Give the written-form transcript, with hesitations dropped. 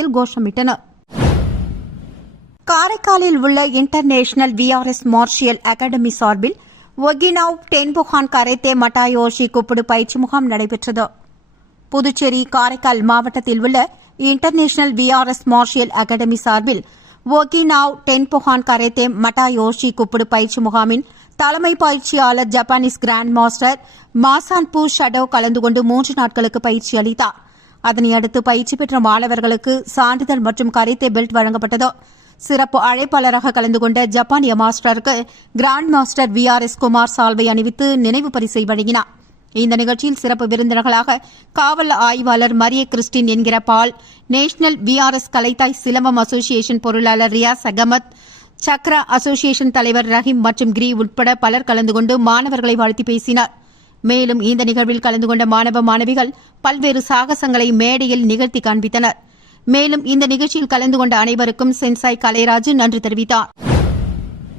சந்தோஷத்தில் கோஷமிட்டனர். காரைக்காலில் உள்ள இன்டர்நேஷனல் விஆர்எஸ் மார்ஷியல் அகாடமி சார்பில் ஒகினாவ் டென்புகான் கரேத்தே மட்டாயோஷி கூப்பிடு பயிற்சி முகாம் நடைபெற்றது. புதுச்சேரி காரைக்கால் மாவட்டத்தில் உள்ள இன்டர்நேஷனல் விஆர்எஸ் மார்ஷியல் அகாடமி சார்பில் ஒகினாவ் டென்புகான் கரேத்தே மட்டாயோஷி கூப்பிடு பயிற்சி முகாமின் தலைமை பயிற்சியாளர் ஜப்பானீஸ் கிராண்ட் மாஸ்டர் மாசான்பூ ஷடோ கலந்து கொண்டு 3 நாட்களுக்கு பயிற்சி அளித்தார். அதனையடுத்து பயிற்சி பெற்ற மாணவர்களுக்கு சான்றிதழ் மற்றும் கரேத்தே பெல்ட் வழங்கப்பட்டது. சிறப்பு அழைப்பாளராக கலந்து கொண்ட ஜப்பானிய மாஸ்டருக்கு கிராண்ட் மாஸ்டர் விஆர்எஸ் குமார் சால்வை அணிவித்து நினைவு பரிசை வழங்கினார். இந்த நிகழ்ச்சியில் சிறப்பு விருந்தினர்களாக காவல் ஆய்வாளர் மரிய கிறிஸ்டின் என்கிற பால், நேஷனல் விஆர்எஸ் கலைத்தாய் சிலம்பம் அசோசியேஷன் பொருளாளர் ரியாஸ் அகமத், சக்ரா அசோசியேஷன் தலைவர் ரஹீம் மற்றும் கிரி உட்பட பலர் கலந்து கொண்டு மாணவர்களை வாழ்த்தி பேசினர். மேலும் இந்த நிகழ்வில் கலந்து கொண்ட மாணவ மாணவிகள் பல்வேறு சாகசங்களை மேடையில் நிகழ்த்தி காண்பித்தனர். மேலும் இந்த நிகழ்ச்சியில் கலந்து கொண்ட அனைவருக்கும் சென்சாய் கலைராஜு நன்றி தெரிவித்தார்.